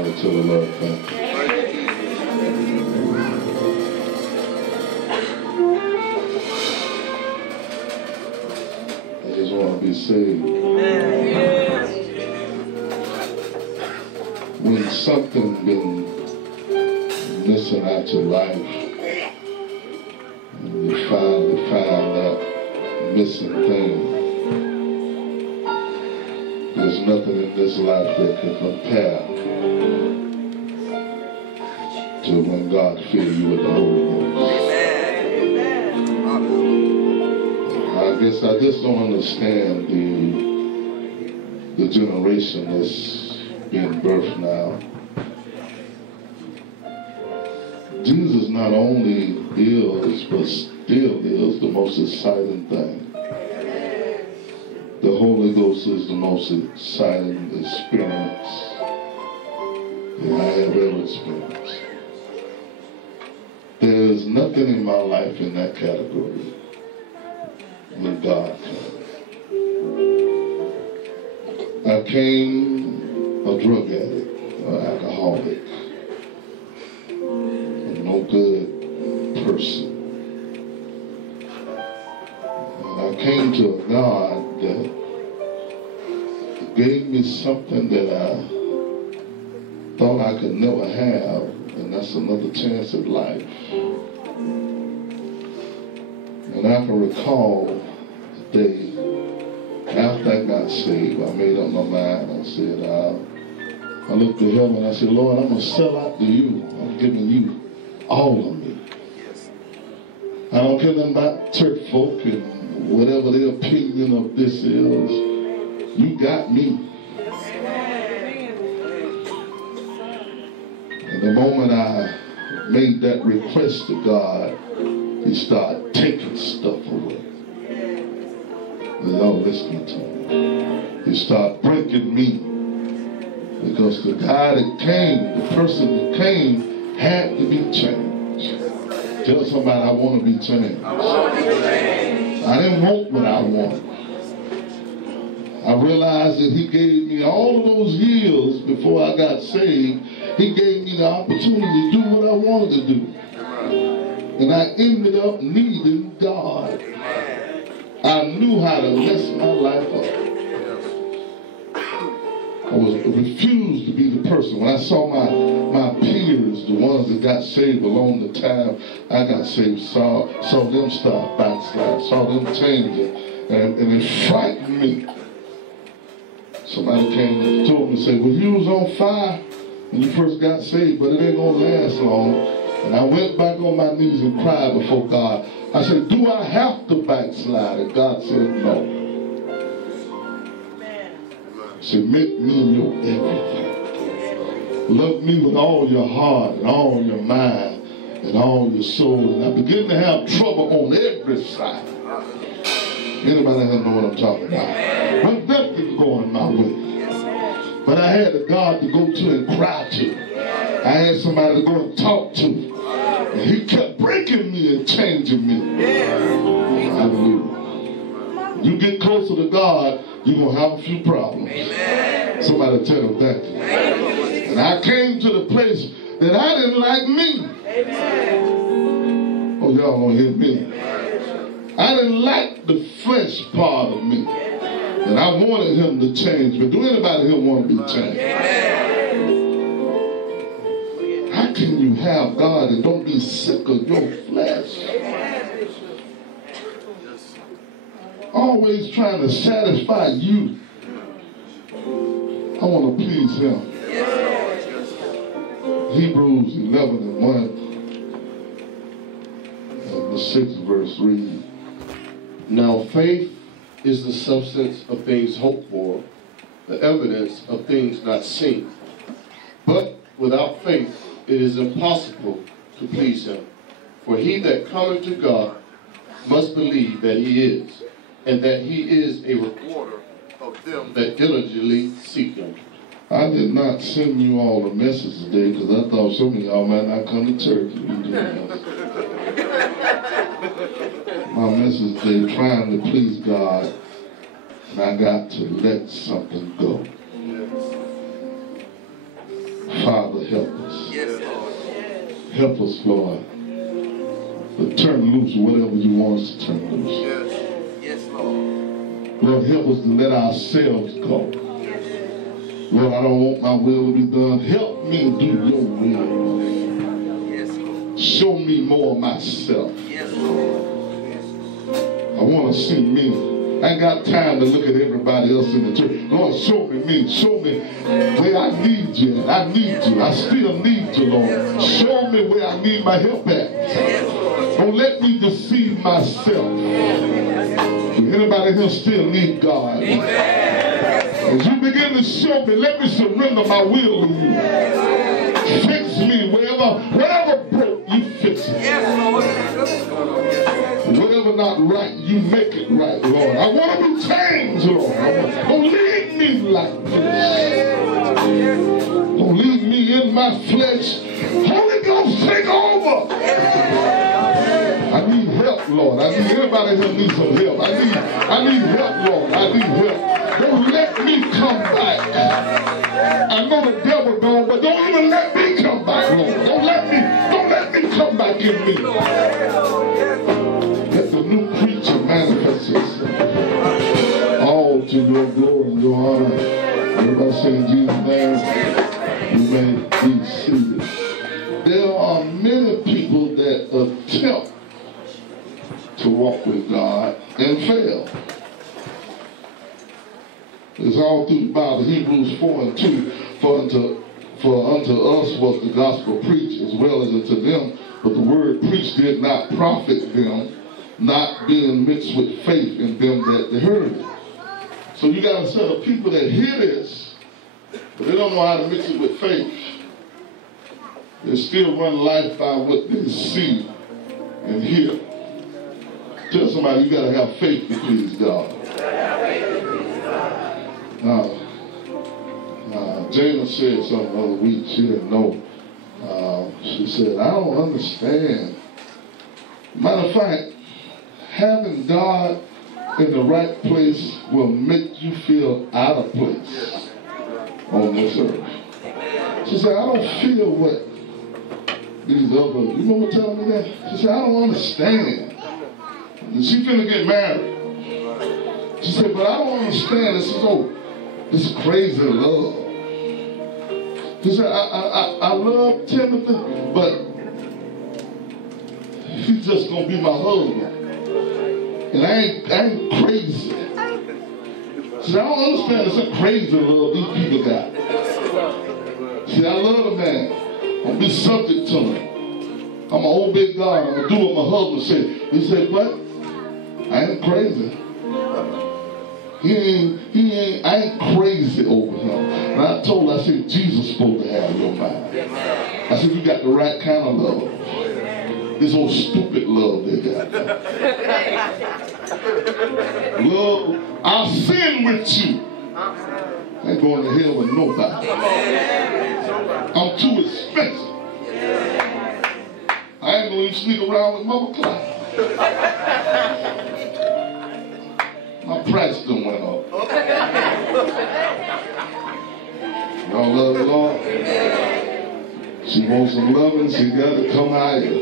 honor to the Lord. Thank you. I just want to be saved. When something been missing out your life, and you finally find that missing thing, there's nothing in this life that can compare to when God fills you with the Holy Ghost. I just don't understand the generation that's being birthed now. Jesus not only is, but still is the most exciting thing. The Holy Ghost is the most exciting experience that I have ever experienced. There is nothing in my life in that category when God came. I came a drug addict, an alcoholic, a no good person. And I came to a God that gave me something that I thought I could never have, and that's another chance at life. And I can recall the day after I got saved, I made up my mind. I said, I looked to heaven and I said, Lord, I'm going to sell out to you. I'm giving you all of me. I don't care nothing about church folk and whatever their opinion of this is. You got me. And the moment I made that request to God, He started taking stuff away. Y'all listening to me. He started breaking me. Because the guy that came, the person that came, had to be changed. Tell somebody, I want to be changed. I didn't want what I wanted. I realized that He gave me all of those years before I got saved. He gave me the opportunity to do what I wanted to do. And I ended up needing God. I knew how to mess my life up. I refused to be the person. When I saw my peers, the ones that got saved along the time I got saved, saw them start backsliding, saw them changing, and it frightened me. Somebody came and told me, said, well, you was on fire when you first got saved, but it ain't gonna last long. And I went back on my knees and cried before God. I said, do I have to backslide? And God said, no. He said, make me your everything. Love me with all your heart and all your mind and all your soul. And I began to have trouble on every side. Anybody know what I'm talking about? When nothing going my way. But I had a God to go to and cry to. I had somebody to go and talk to. And He kept breaking me and changing me. Hallelujah. You get closer to God, you're going to have a few problems. Somebody tell Him thank you. And I came to the place that I didn't like me. Oh, y'all don't hear me. I didn't like the flesh part of me. And I wanted Him to change. But do anybody here want to be changed? How can you have God and don't be sick of your flesh? Always trying to satisfy you. I want to please Him. Hebrews 11:1 and the 6th verse reads, now faith is the substance of things hoped for, the evidence of things not seen. But without faith it is impossible to please Him. For he that cometh to God must believe that He is, and that He is a rewarder of them that diligently seek Him. I did not send you all a message today because I thought some of y'all might not come to church. My message today, trying to please God, and I got to let something go. help us. Yes, Lord. Help us, Lord. But turn loose whatever you want us to turn loose. Yes. Yes, Lord. Lord, help us to let ourselves go. Lord, I don't want my will to be done. Help me do your will, Lord. Yes, Lord. Show me more of myself. Yes, Lord. I want to see me. I ain't got time to look at everybody else in the church. Lord, show me me. Show me where I need you. I need you. I still need you, Lord. Show me where I need my help at. Don't let me deceive myself. Anybody here still need God? As you begin to show me, let me surrender my will to you. Fix me wherever broke, you fix it. Whatever not right, you make it right, Lord. I want to be changed, Lord. Don't leave me like this. Don't leave me in my flesh. Holy Ghost, take over. I need help, Lord. I need anybody who needs some help. I need help, Lord. I need help. Don't let me come back. I know the devil gone, but don't even let me come back, Lord. Don't let me come back in me. Let the new creature manifest itself. All to your glory and your honor. Everybody say in Jesus' name, you may be seated. There are many people that attempt to walk with God and fail. It's all through the Bible, Hebrews 4:2. For unto us was the gospel preached as well as unto them, but the word preached did not profit them, not being mixed with faith in them that they heard it. So you got a set of people that hear this, but they don't know how to mix it with faith. They still run life by what they see and hear. Tell somebody you got to have faith to please God. Jana said something the other week. She didn't know. She said, I don't understand. Matter of fact, having God in the right place will make you feel out of place on this earth. She said, I don't feel what these other, you remember telling me that? She said, I don't understand. And she finna get married. She said, but I don't understand this crazy love. She said, I love Timothy, but he's just gonna be my husband. And I ain't crazy. She said, I don't understand this crazy love these people got. She said, I love the man. I'm gonna be subject to him. I'm gonna obey God. I'm gonna do what my husband said. He said, what? I ain't crazy. I ain't crazy over him. And I told her, I said, Jesus supposed to have your mind. I said, you got the right kind of love. This old stupid love they got. Love, I'll sin with you. I ain't going to hell with nobody. I'm too expensive. I ain't going to sneak around with Mama Clyde. My price done went up. Y'all love the Lord? She wants some loving, she got to come higher.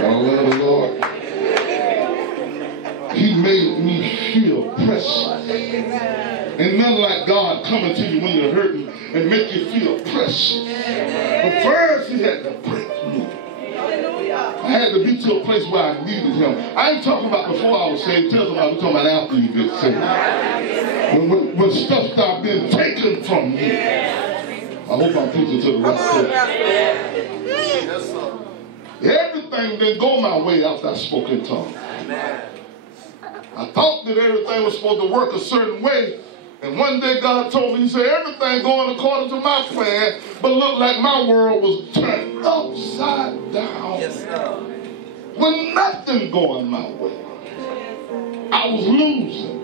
Y'all love the Lord? He made me feel precious. And none like God coming to you when you're hurting and make you feel precious. But first he had to break me. I had to be to a place where I needed him. I ain't talking about before I was saved. Tell somebody I'm talking about after you get saved. When stuff started being taken from me. I hope I'm preaching to the right place. Everything didn't go my way after I spoke in tongues. I thought that everything was supposed to work a certain way. And one day God told me, he said, everything going according to my plan, but looked like my world was turned upside down. Yes, sir. With nothing going my way. I was losing.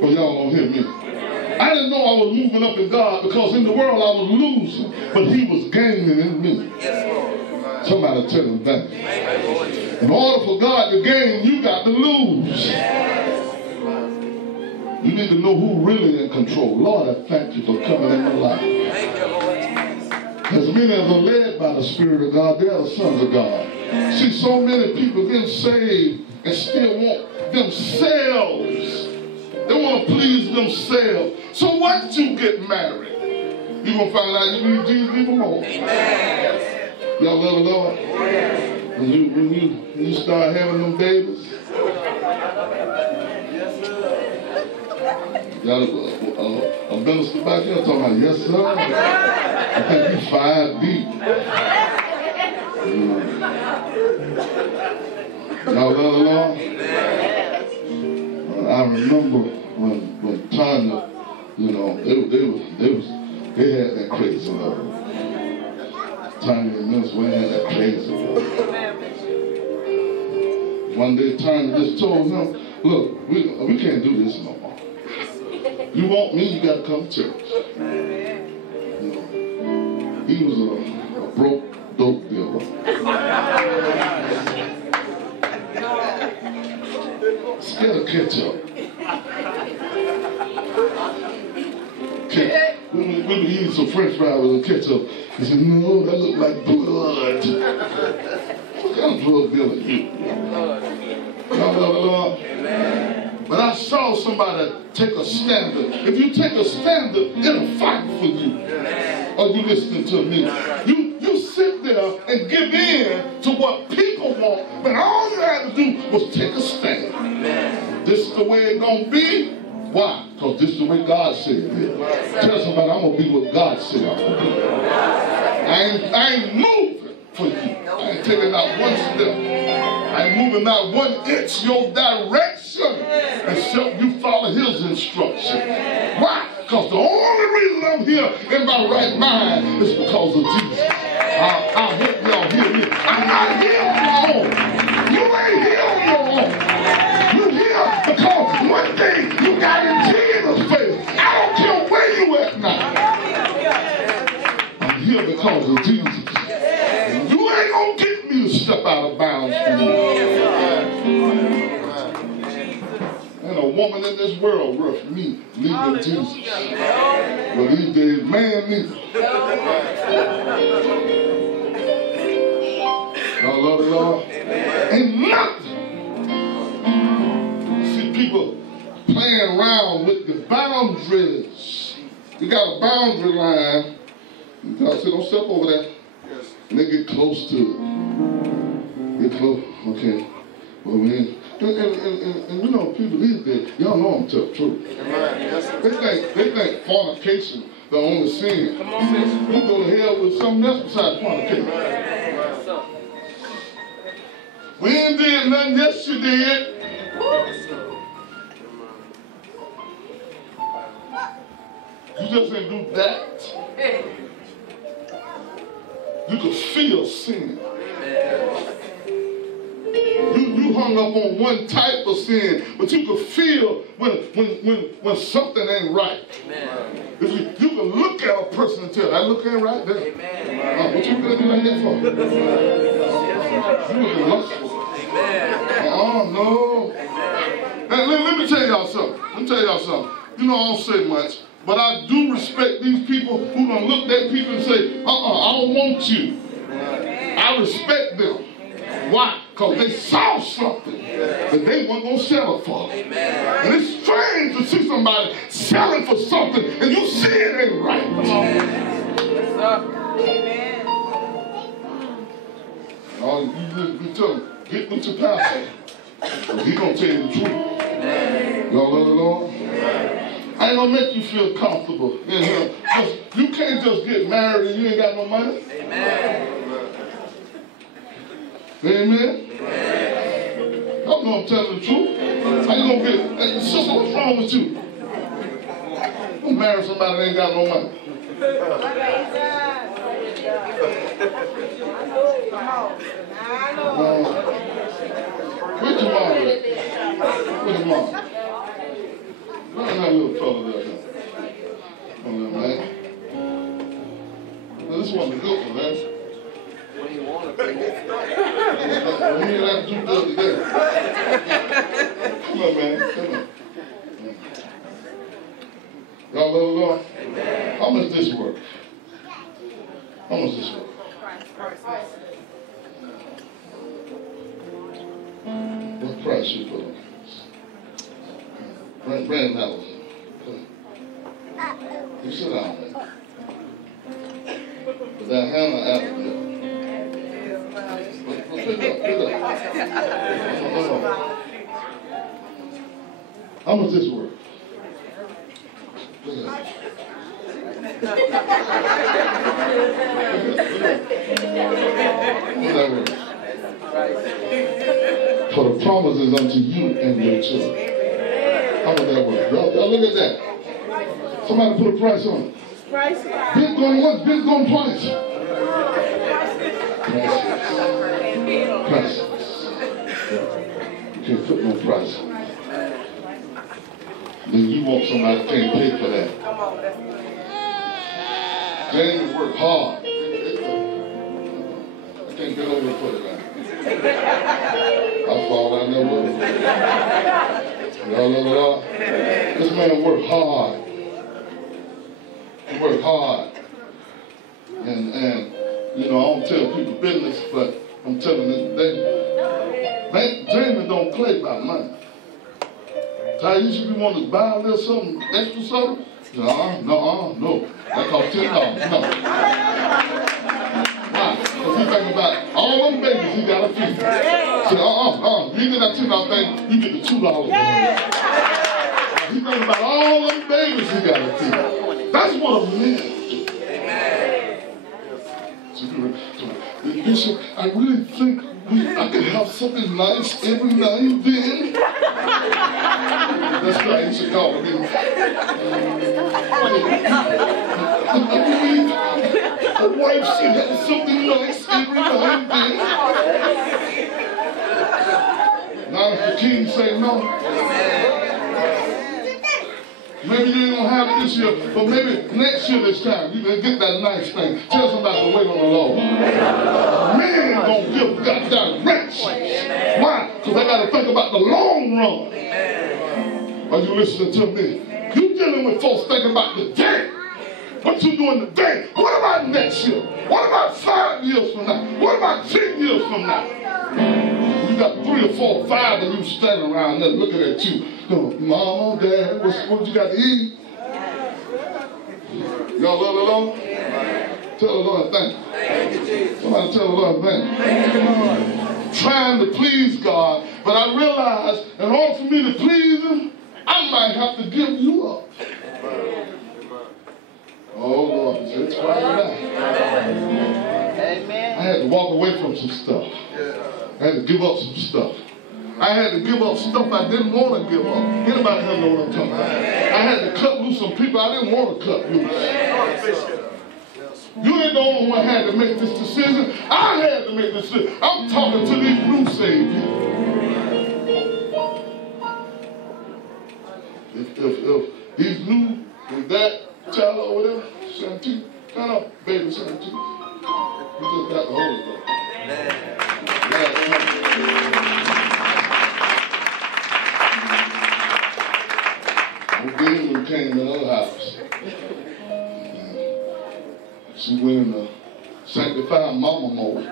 But y'all don't hear me. I didn't know I was moving up in God because in the world I was losing, but he was gaining in me. Yes, Lord. Somebody tell him that. In order for God to gain, you got to lose. You need to know who really in control. Lord, I thank you for coming in my life. Thank you, Lord. As many as are led by the Spirit of God, they are the sons of God. See, so many people getting saved and still want themselves. They want to please themselves. So once you get married, you're going to find out you need Jesus even more. Amen. Y'all love the Lord? When you start having them babies, y'all, a minister back here talking about, yes, sir. I think you 5 deep. Y'all love the Lord? I remember when Tanya, you know, they had that crazy love. Tanya and Miss Wayne had that crazy love. One day Tanya just told him, look, we can't do this no more. You want me, you got to come to church. You know, he was a broke dope dealer. Scared of ketchup. We were eating some French fries with ketchup. He said, no, that look like blood. What kind of drug dealer are you? Y'all love the Lord? But I saw somebody take a standard. If you take a standard, it'll fight for you. Are you listening to me? You sit there and give in to what people want, but all you had to do was take a stand. This is the way it's going to be. Why? Because this is the way God said it is. Tell somebody, I'm going to be what God said I'm going to be. I ain't moving for you. I ain't taking out one step. I ain't moving not 1 inch your direction except you follow his instruction. Why? Because the only reason I'm here in my right mind is because of Jesus. I hope y'all hear me. I'm not here on my own. You ain't here on your own. You're here because one thing you got in Jesus' face. I don't care where you at now. I'm here because of Jesus. You ain't gonna get me to step out of bounds for you. And a woman in this world worth me leaving Jesus. But these days, man neither. Y'all love the Lord? Ain't nothing. See people playing around with the boundaries. You got a boundary line. God said, don't step over that. And they get close to it. Get close. Okay. Well, man. And you know, people these days, y'all know I'm telling the truth. They think fornication the only sin. You go to hell with something else besides fornication. We ain't did nothing else you did. You just ain't do that. You could feel sin. You hung up on one type of sin, but you could feel when something ain't right. If you can look at a person and tell, that look ain't right there. What you gonna do like that for? You looking lustful. Oh no. Now, let me tell y'all something. You know, I don't say much, but I do respect these people who don't look at people and say, I don't want you. I respect them. Why? Because they saw something that they weren't going to settle for. And it's strange to see somebody selling for something and you see it ain't right. All you tell them, get with your pastor. Because he's going to tell you the truth. Y'all love the Lord? I ain't going to make you feel comfortable in here. You can't just get married and you ain't got no money. Amen? Y'all know I'm telling the truth. How you gonna get, hey, sister, what's wrong with you? Don't marry somebody that ain't got no money. Where's your mom at? Where's your mom? Where's that little fella there? Come on, man. Now, this one's a good one, man. What do you want to do? We ain't like to do good today. Come on, man. Come on. How much this worth? How much this worth? What price you put on this? Bring that one. You sit down there. With that hammer apple there. Pick up. How much this worth? Look at that. For the promises unto you and your children. How would that work? Y'all look at that. Somebody put a price on it. Bid going once, bid going twice. Prices. You can't put no price on it. Then you want somebody that can't pay for that. James worked hard. I can't get over and put it down. I fall down there with him. Y'all know the Lord? This man worked hard. He worked hard. And you know, I don't tell people business, but I'm telling them today. Man, Jamie don't play by money. Ty, you should be wanting to buy a little something, extra something? No. That costs $10. No. Why? Because he thinking about all them babies he got to feed. Say, you get that $10 thing, you get the $2. He thinking about all them babies he got to feed. That's what a man do. So, Bishop, I really think I could have something nice every now and then. That's right, in Chicago. I believe a wife should have something nice every now and then. Now if the king say no, maybe you ain't gonna have it this year, but maybe next year this time you can get that nice thing. Tell somebody to wait on the Lord. Man gonna give God directions. Why? Because I gotta think about the long run. Are you listening to me? You dealing with folks thinking about the day. What you doing today? What about next year? What about 5 years from now? What about 10 years from now? You got 3 or 4 or 5 of you standing around there looking at you. Going, Mama, Dad, what you got to eat? Y'all love the Lord? Tell the Lord thank you. Somebody tell the Lord thank you. Trying to please God, but I realize in order for me to please Him, I might have to give you up. Oh Lord, it's quiet now. I had to walk away from some stuff. I had to give up some stuff. I had to give up stuff I didn't want to give up. Anybody here know what I'm talking about? I had to cut loose some people I didn't want to cut loose. You ain't the only one had to make this decision. I had to make this decision. I'm talking to these new saved people. If these new, with that child or whatever, 17, kind of baby 17, you just got the Holy Ghost. Demon came in her house. She went in the sanctified mama mode.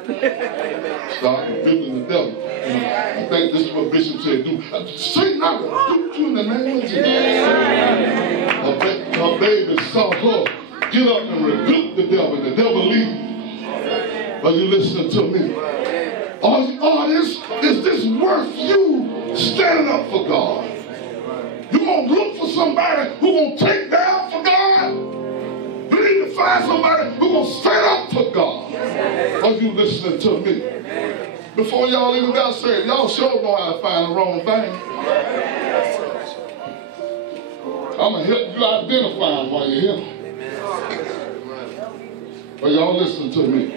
Started rebuking the devil. I think this is what Bishop said, do. Satan, I rebuke you in the name of Jesus. Her baby saw her get up and rebuke the devil, and the devil leave. Are you listening to me? Is this worth you standing up for God? You gonna look for somebody who gonna take down for God? You need to find somebody who gonna stand up for God. Are you listening to me? Before y'all even got saved, y'all sure know how to find the wrong thing. I'm gonna help you identify them while you're here. Are y'all listening to me?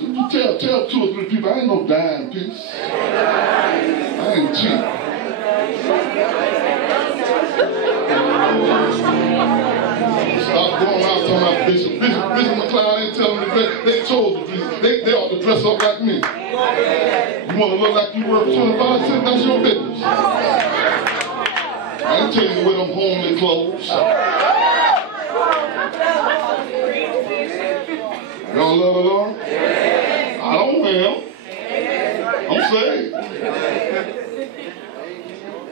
You tell 2 or 3 people, I ain't no dime piece. I ain't cheap. Stop going around talking about Bishop McLeod ain't telling me they chose to dress. They ought to dress up like me. You want to look like you work 25 cents? That's your business. I ain't telling you to wear them homely clothes. love the Lord? I don't am. I'm saved.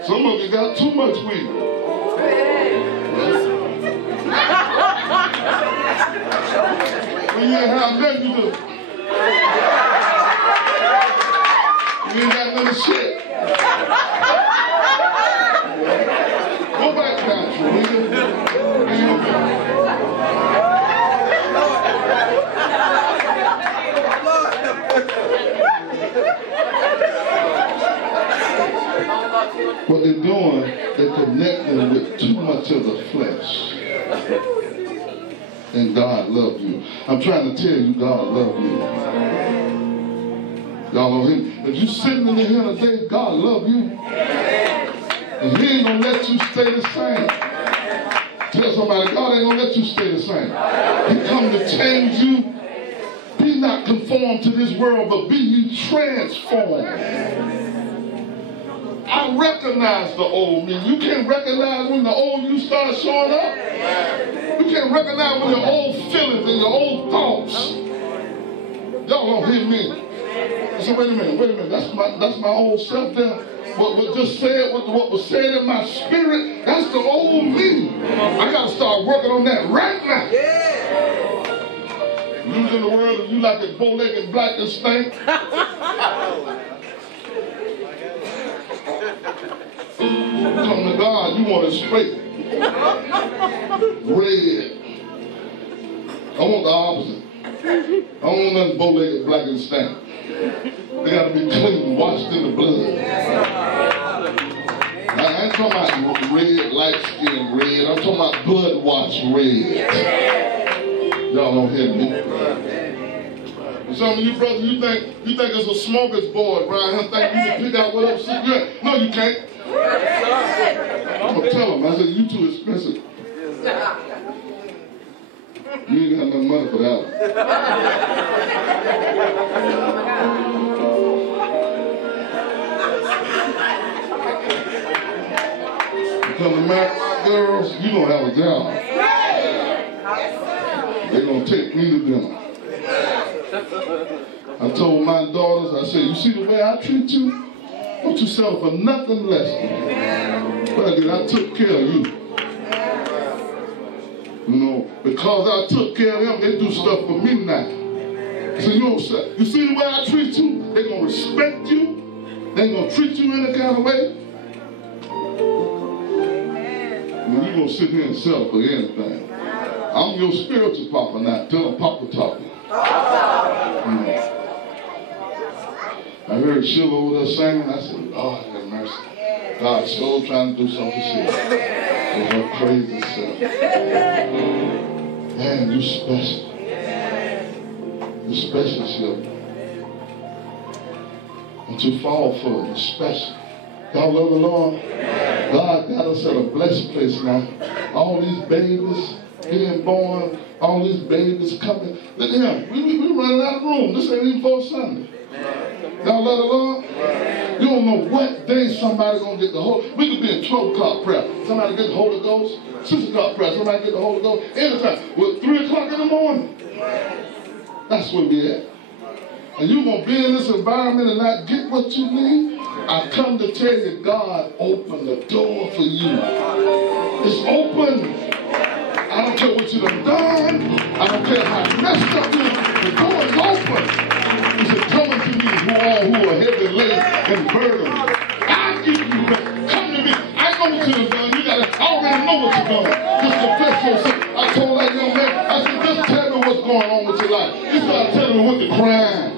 Some of you got too much weed. When you ain't have nothing to do. You ain't got nothing to shit. Go back country, will you? What they're doing, they're connecting with too much of the flesh. And God loves you. I'm trying to tell you, God loves you. Y'all know him. If you're sitting in here today, God loves you. And he ain't going to let you stay the same. Tell somebody, God ain't going to let you stay the same. He come to change you. Be not conformed to this world, but be ye transformed. I recognize the old me. You can't recognize when the old you start showing up. You can't recognize when your old feelings and your old thoughts. Y'all don't hear me. I said, wait a minute. That's my old self there. What just said, what was said in my spirit, that's the old me. I got to start working on that right now. You in the world and you like a bow-legged black and stink. Come to God, you want it straight. Red. I want the opposite. I don't want nothing bow-legged black and stink. They got to be clean, washed in the blood. I ain't talking about red, light-skinned red. I'm talking about blood-washed red. Y'all don't hear me. Some of you brothers, you think it's a smorgasbord around here, think you can pick out whatever shit you have. No, you can't. I'm going to tell them. I said, you too expensive. You ain't got no money for that one. You come to marry my girls, you don't have a job. They're going to take me to dinner. I told my daughters, I said, you see the way I treat you? Don't you settle for nothing less than me. But I took care of you. You know, because I took care of them, they do stuff for me now. So you see the way I treat you? They're going to respect you. They're going to treat you any kind of way. And you're going to sit here and settle for anything. I'm your spiritual papa now. Tell them Papa talking. I heard Sheila over there singing. I said, Lord have mercy. God's so trying to do something shit with her crazy self. Man, you special. You special, Sheila. Don't you fall for it. You special. Y'all love the Lord? God got us at a blessed place now. All these babies being born, all these babies coming. Look at him. We running out of room. This ain't even for Sunday. Y'all love the Lord? You don't know what day somebody gonna get the Holy. We could be in 12 o'clock prayer. Somebody get the Holy Ghost. 6 o'clock prayer. Somebody get the Holy Ghost. Anytime. Well, 3 o'clock in the morning. That's where we at. And you gonna be in this environment and not get what you need? I come to tell you, God opened the door for you. It's open. I don't care what you done done. I don't care how messed up you are. The door is open. He said, come unto me who are heavy laden and burdened. I'll give you back. Come to me. I know what you've done. You gotta already know what you've done. Just confess yourself. I told that young man, I said, just tell me what's going on with your life. He started telling me what the crime.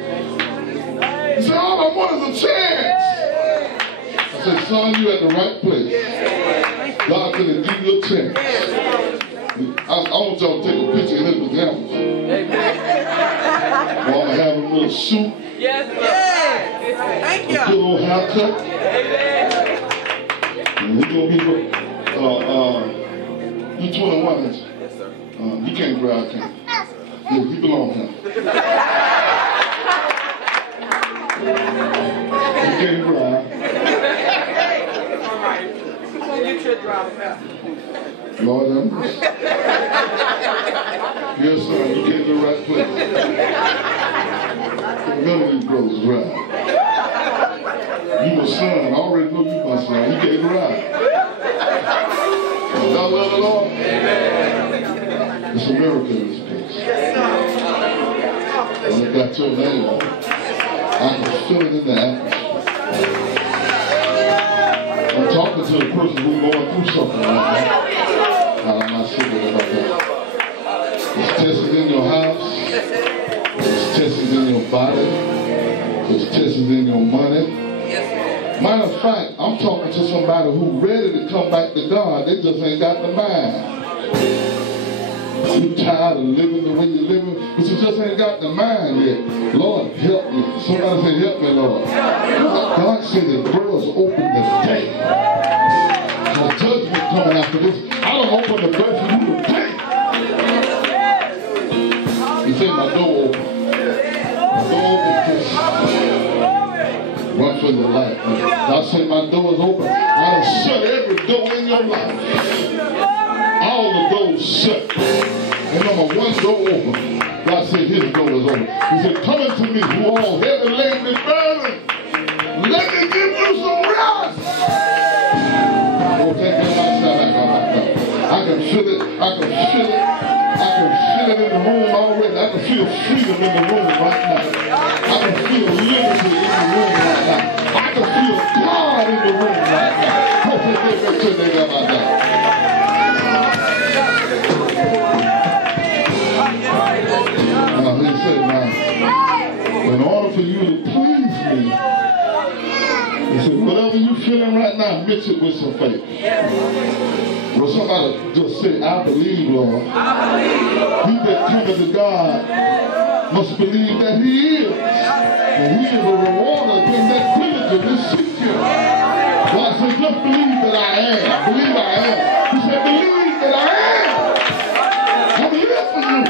He said, all I want is a chance. I said, son, you at the right place. God's going to give you a chance. I want y'all to take a picture of his pajamas. I'm going to have a little suit. Yes, thank you. A good little haircut. And he's going to be, you 21, ain't you? Yes, sir. You can't drive, can you? Yeah, you belong here. You can't drive. All right. We're going to get you a driver out. Lord have mercy. Yes, sir, you came to the right place. none of these brothers drive. You my son. I already know you my son. You can't drive. Y'all love the Lord? Amen. It's a miracle in this place. When it got your name on it, I can feel it in the atmosphere. I'm talking to a person who's going through something right now. I'm not saying about that. It's tested in your house. It's tested in your body. It's tested in your money. Matter of fact, I'm talking to somebody who's ready to come back to God. They just ain't got the mind. You tired of living the way you're living, but you just ain't got the mind yet. Lord, help me. Somebody say, help me, Lord. God said the doors open today. The judgment coming after this. I don't open the door for you today. He said, my door open. My door open, Chris. Run for your life. God said, my door is open. I'll shut every door in your life. All the doors shut. And number one door open. God said, his door is open. He said, come unto me who all heavy laden and burdened. Let me give you some rest. Oh, thank you, I can feel it. I can feel it. I can feel it in the room already. I can feel freedom in the room right now. I can feel liberty in the room right now. I can feel God in the room right now. He said, now, in order for you to please me, he said, whatever you're feeling right now, mix it with some faith. Well, somebody just say, I believe, Lord. He that cometh to God must believe that he is. And he is a rewarder of them that diligently seek him. God said, just believe that I am. Believe I am. He said, believe that I am. I'm here for you.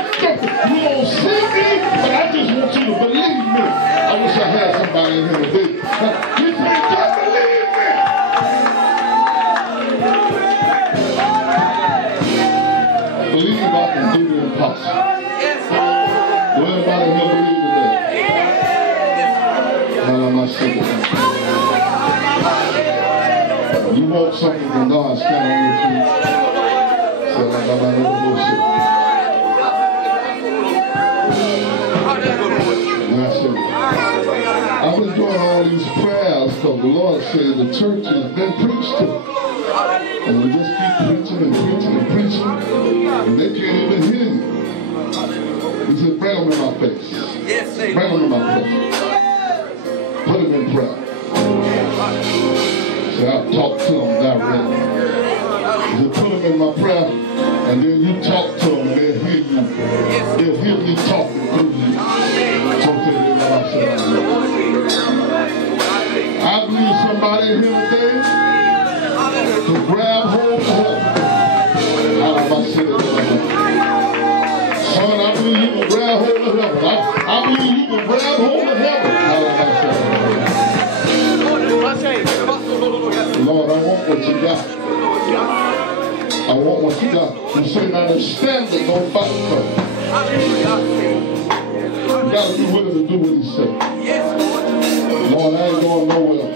You don't see me, but I just want you to believe me. I wish I had somebody in here today. He said, just believe me. Believe I can do the impossible. Will everybody here believe today? You want something from God, stand on your feet. I've been doing all these prayers because the Lord said the church has been preached to. And we just keep preaching and preaching and preaching, and they can't even hear you. He said, bring them in my face. Bring them in my face. Put them in prayer. So I'll talk to them directly. He said, put them in my prayer, and then you talk to them, and they'll hear you. They'll hear me talking through you. So I believe somebody here today to grab hold of heaven. Son, I believe you can grab hold of heaven. I believe you can grab hold of heaven. Lord, I want what you got. I want what you got. You say, now the standard don't fight for you. You got to be willing to do what he said. Lord, I ain't going nowhere.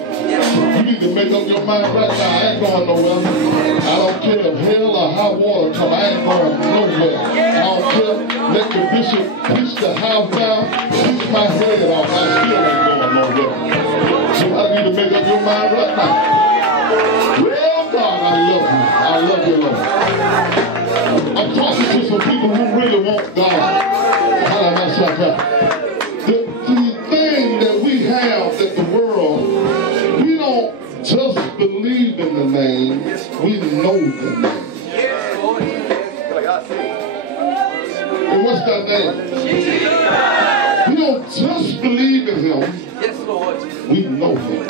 You need to make up your mind right now. I ain't going nowhere. I don't care if hell or high water come. I ain't going nowhere. I don't care. Let the bishop preach the house down, preach my head off. I still ain't going nowhere. So I need to make up your mind right now. Well, God, I love you. I love you, Lord. I'm talking to some people who really want God. The thing that we have that the world, we don't just believe in the name, we know the name. And what's that name? We don't just believe in him, we know him.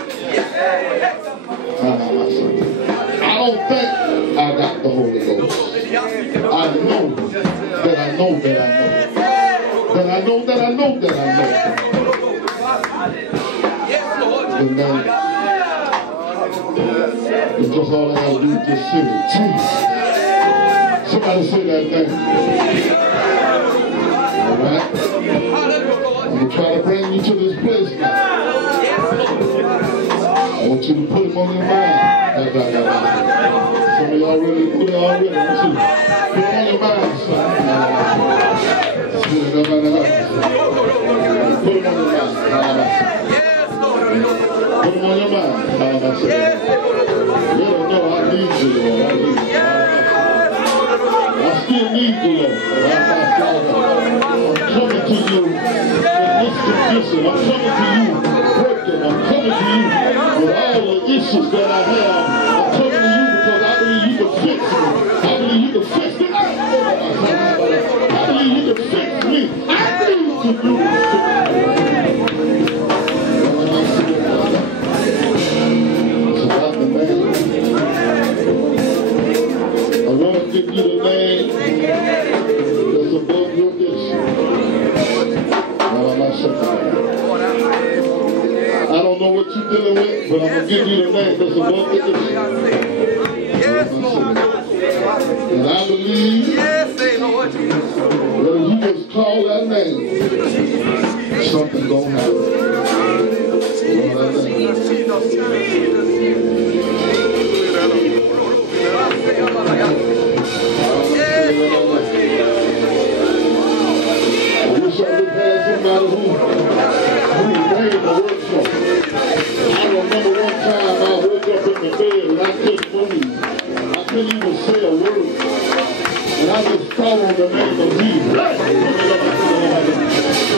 I don't think I got the Holy Ghost. I know that I know that I know. That I know that I know that I know. And then it's just all I gotta do is just say it. Jesus. Somebody say that name. All right? I'm gonna try to bring you to this place now. I want you to put him on your mind. Some of y'all already put it already. I want you to put him on your mind, son. Put him on your mind. Put him on your mind. Let him know I need you, Lord. I still need you, Lord. I'm coming to you in this condition. I'm coming to you broken. I'm coming to you with all the issues that I have. I'm coming to you because I believe you can fix me. I believe you can fix me. I believe you can fix me. I believe you can do it. I want to give you the name that's above your issue. I don't know what you're dealing with, but I'm going to give you the name that's above your issue. And I believe that if you just call that name, something's going to happen. Couldn't even say a word. And I just called on the name of Jesus.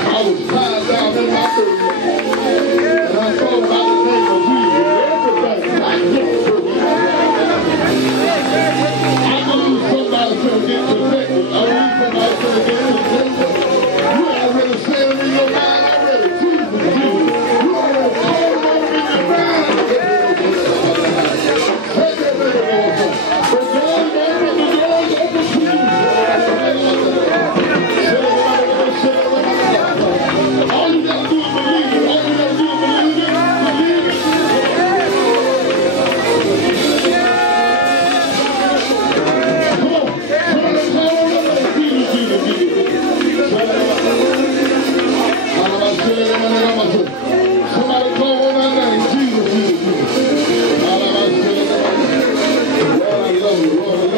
I was tied down in my bed. And I thought about the name of Jesus. Everything I just put in my I believe somebody can get connected. I believe somebody can get connected. You already said it in your mind already. Jesus, Jesus. You already called on in your mind. All you gotta do is believe it. All you gotta do is believe it. Believe it. Come on. Somebody call on that name. Jesus, somebody call on that name. Jesus, Lord, I love you. Lord, I love you.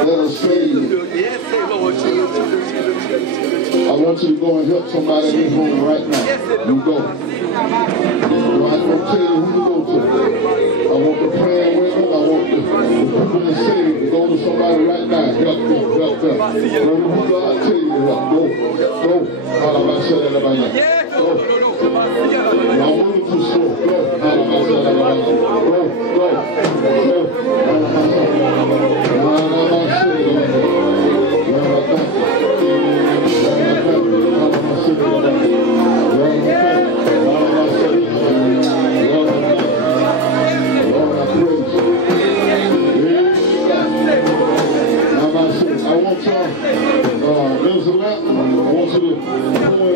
That'll save you. I want you to go and help somebody in this room right now. You go. I'm going to tell you who to go to. I want the praying women. I want the people that saved to go to somebody right now. Help them. Help them. Go to who God tell you to help. Go. Go. Go. Y'all moving too slow. Go. Go.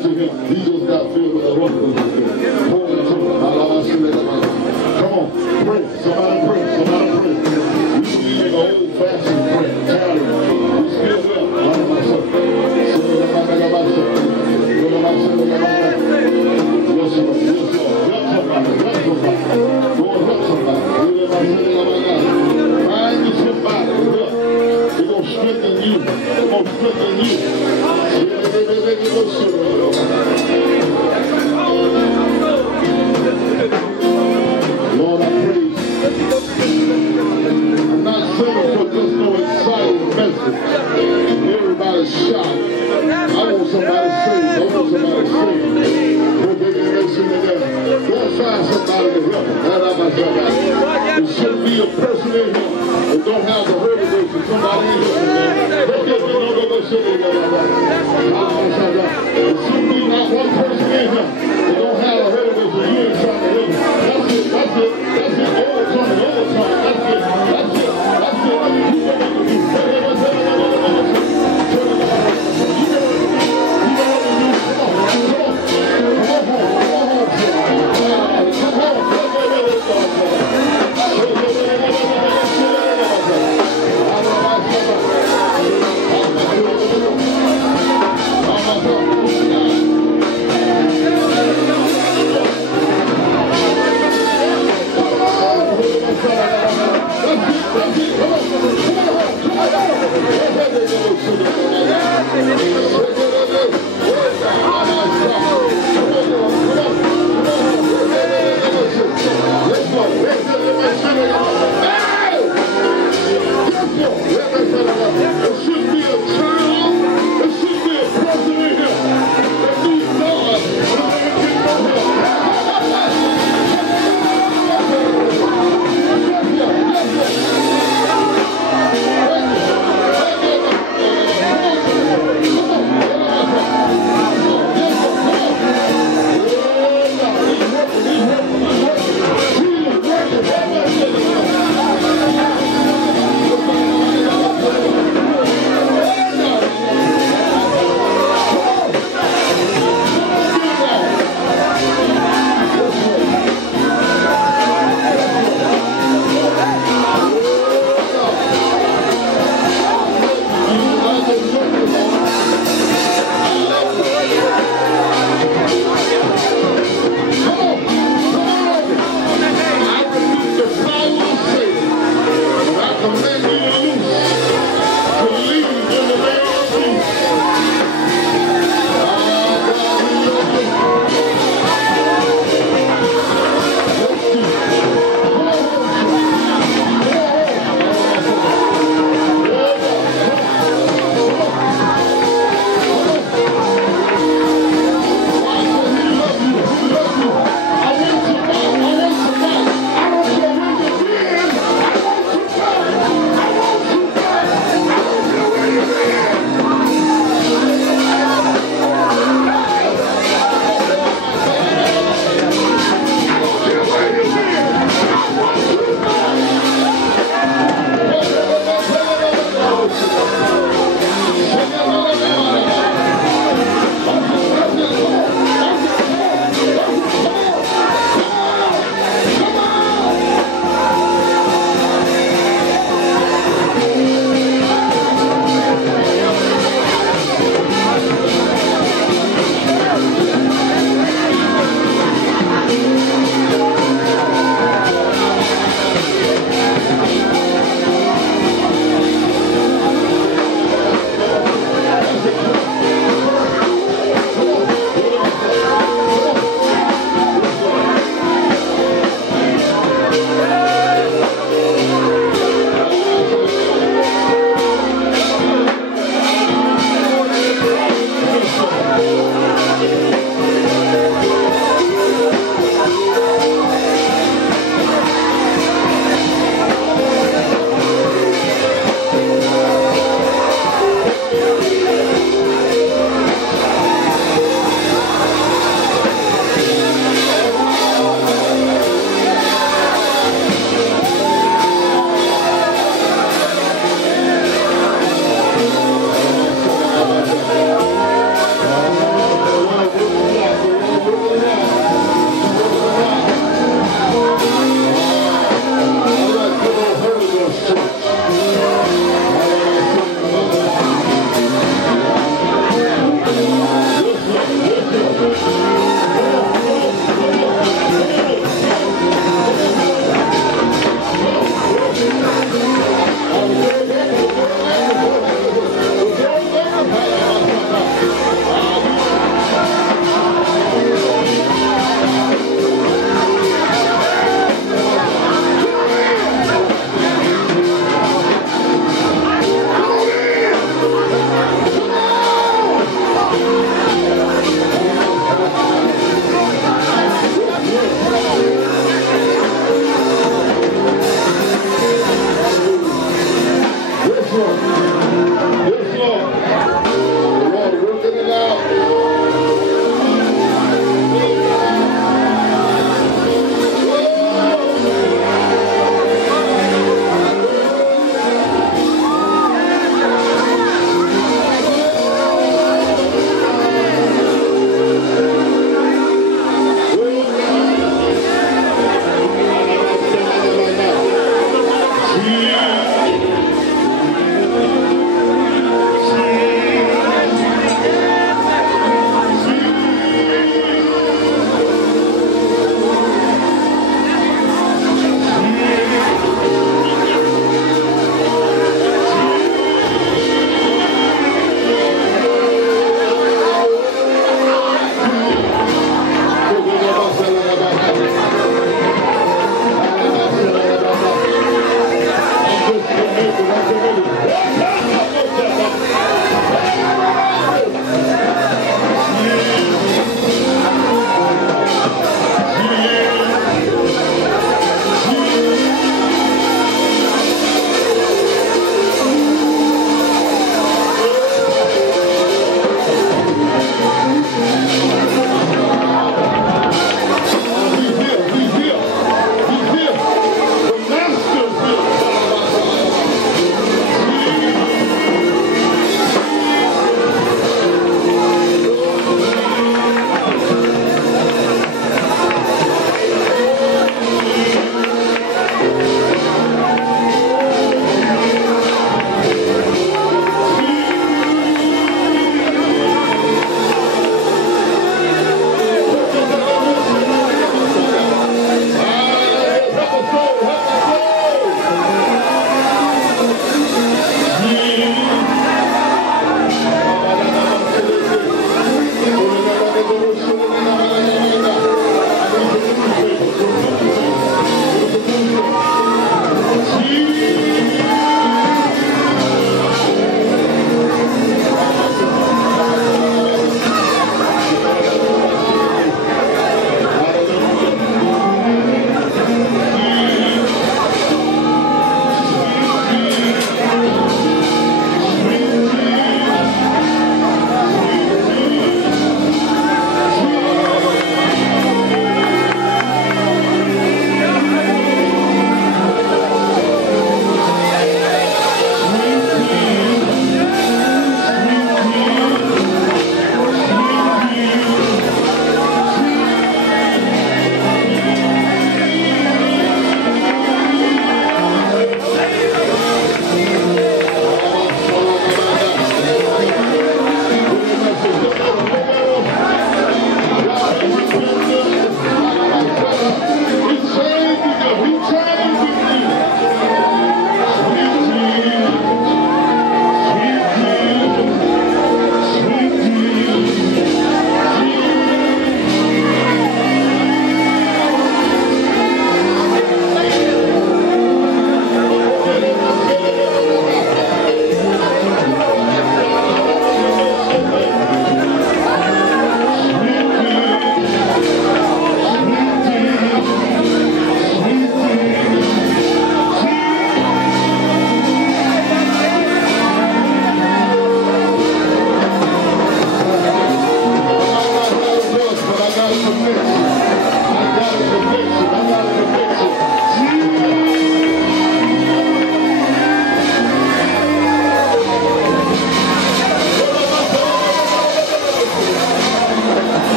He just got filled with the Holy Ghost. Pour into him. Come on, pray. Somebody pray. Somebody pray. We believe in the old-fashioned prayer. Charlie, we still will. Yes, Lord. Yes, Lord. Help somebody. Help somebody. Lord, help somebody. Find you somebody. Look. They're going to strengthen you. They're going to strengthen you. Lord, I praise you. I'm not saying for just no exciting message. Everybody's shocked. I want somebody saved. I want somebody saved. Don't find somebody to help them. There shouldn't be a person in here that don't have the Holy Ghost and somebody in here.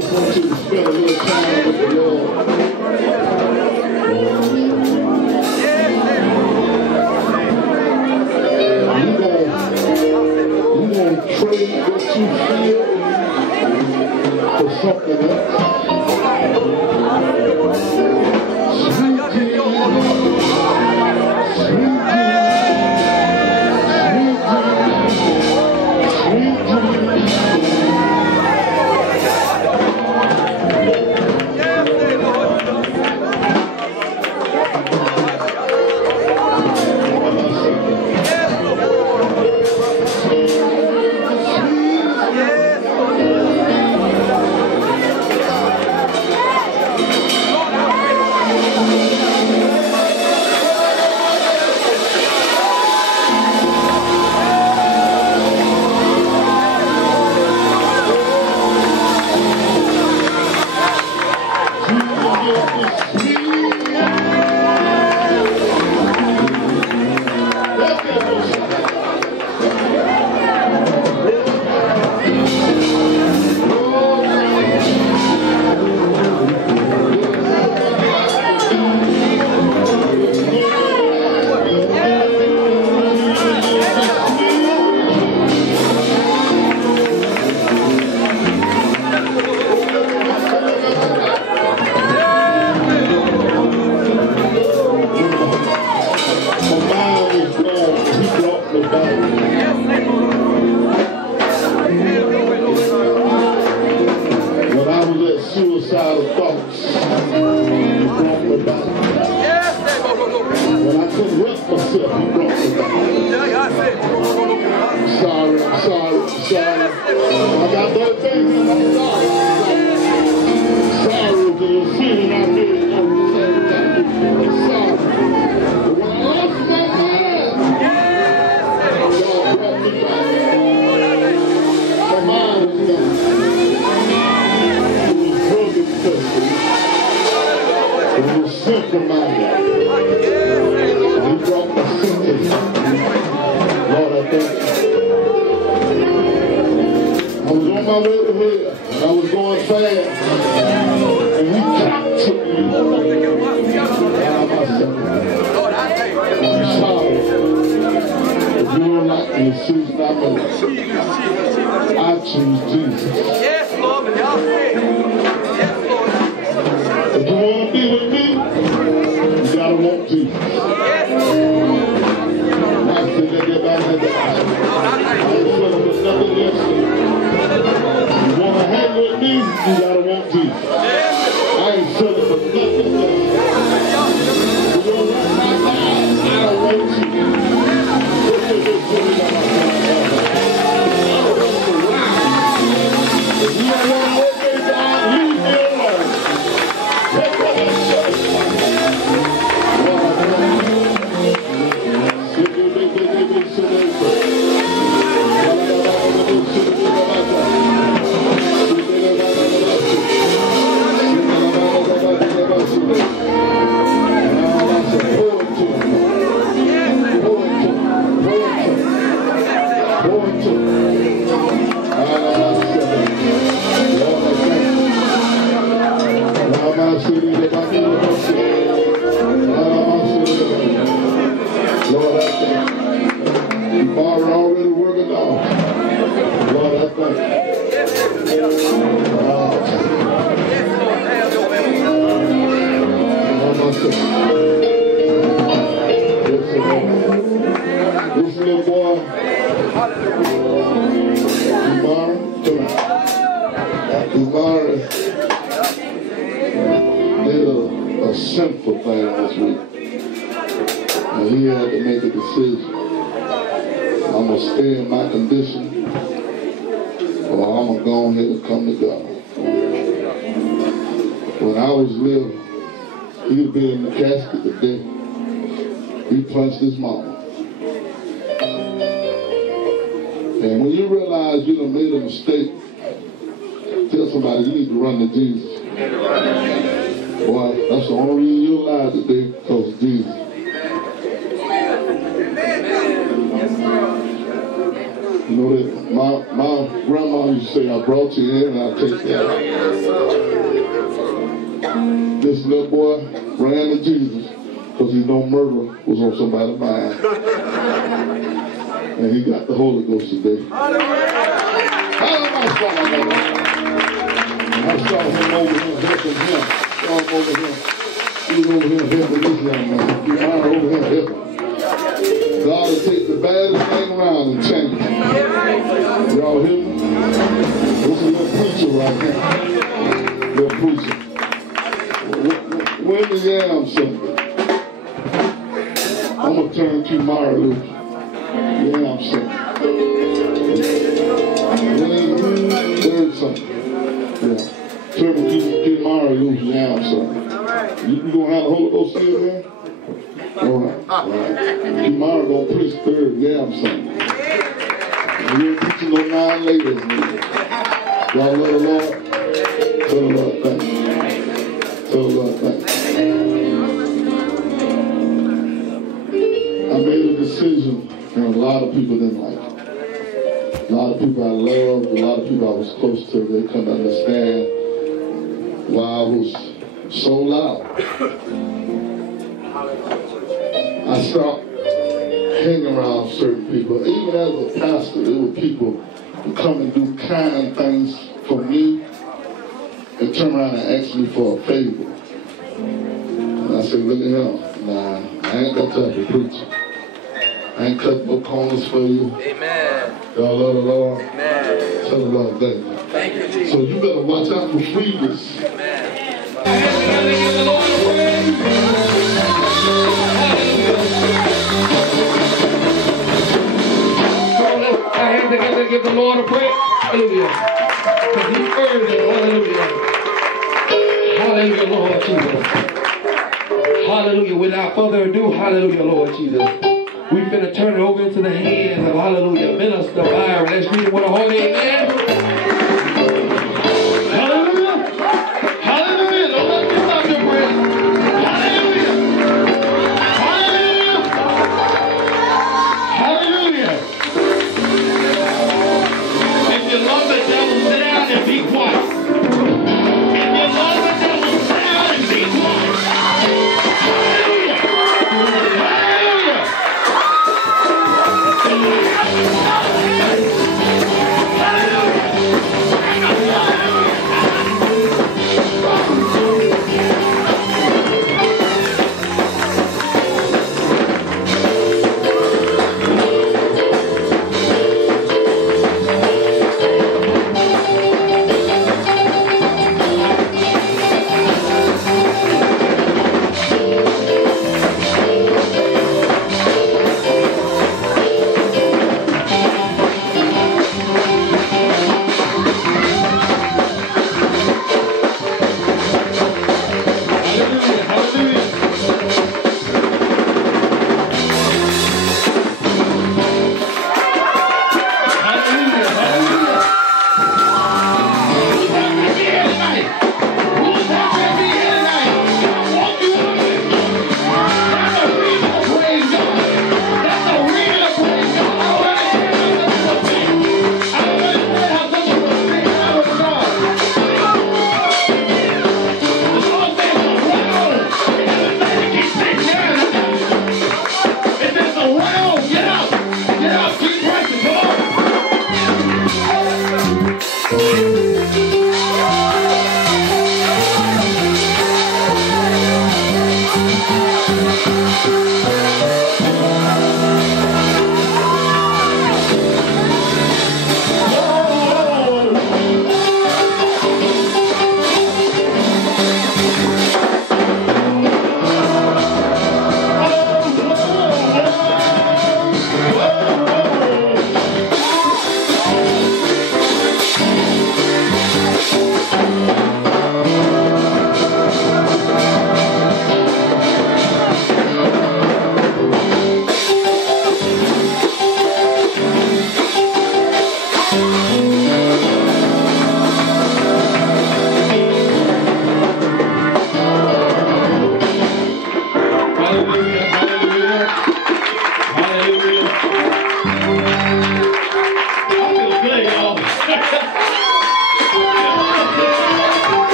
just want you to spend a little time with the Lord. You're gonna trade what you feel for something else. Suicidal thoughts. He brought me back. When I couldn't help myself, he brought me back. I'm sorry. I got that thing. I'm sorry. Sorry for the sin I did. I'm sorry. But when I lost my mind, God brought me back. My mind was gone. It was simple-minded. He brought my senses. Lord, I thank you. I was on my way to hell, and I was going fast, and he captured me. I'm sorry. If you don't like me, the season I'm in, I choose Jesus. Yes, Lord, but y'all say yes, Lord. If you want to be with me, you gotta want Jesus. I said that get back to that. I ain't selling for nothing else. You want to hang with me, you gotta want Jesus. I ain't selling for nothing else. You don't want my life, I don't want you. If you don't want to obey God, leave me alone. Lord, I thank you. You already working on. Lord, I thank you. This little boy, Umar did a sinful thing this week. And he had to make a decision. I'm going to stay in my condition, or I'm going to go ahead and come to God. When I was little, he'd been in the casket today. He punched his mama. And when you realize you done made a mistake, tell somebody you need to run to Jesus. Boy, that's the only reason you're alive today, because of Jesus. You know that my grandma used to say, I brought you in and I'll take care of you. This little boy ran to Jesus because he know murder was on somebody's mind. And he got the Holy Ghost today. I saw him over here helping him. Saw him over here. He was over here helping this young man. He was over here helping. God will take the baddest thing around and change it. Y'all hear me? This is a little preacher right here. Little preacher. When the yam something, I'm going to turn to Mara Luke. Yam something. Third something. Yeah. Turn to Mara Luke, yam something. You going to have the Holy Ghost still there? All right. All right. Tomorrow gonna preach third yam something. And you ain't preaching no 9 ladies. Y'all love the Lord? Tell the Lord thank you. Tell the Lord thank you. I made a decision and a lot of people didn't like it. A lot of people I loved, a lot of people I was close to, they couldn't understand why I was so loud. I stopped hanging around certain people. Even as a pastor, there were people who come and do kind things for me and turn around and ask me for a favor. And I said, look at him. Nah, I ain't got time to preach. I ain't cutting no corners for you. Amen. Y'all love the Lord? Amen. Tell the Lord thank you. Thank you, Jesus. So you better watch out for freebies. Amen. I had to give the Lord a praise. Hallelujah. Because He's worthy. Hallelujah. Hallelujah, Lord Jesus. Hallelujah. Without further ado, hallelujah, Lord Jesus. We're going to turn it over into the hands of, hallelujah, Minister Byron. Let's read it with a holy amen. Hallelujah. Hallelujah. Don't let me stop your praise. Hallelujah. Hallelujah. Hallelujah. If you love the devil, sit down and be quiet. If you love the devil, sit down and be quiet. Hallelujah. Hallelujah. Hallelujah.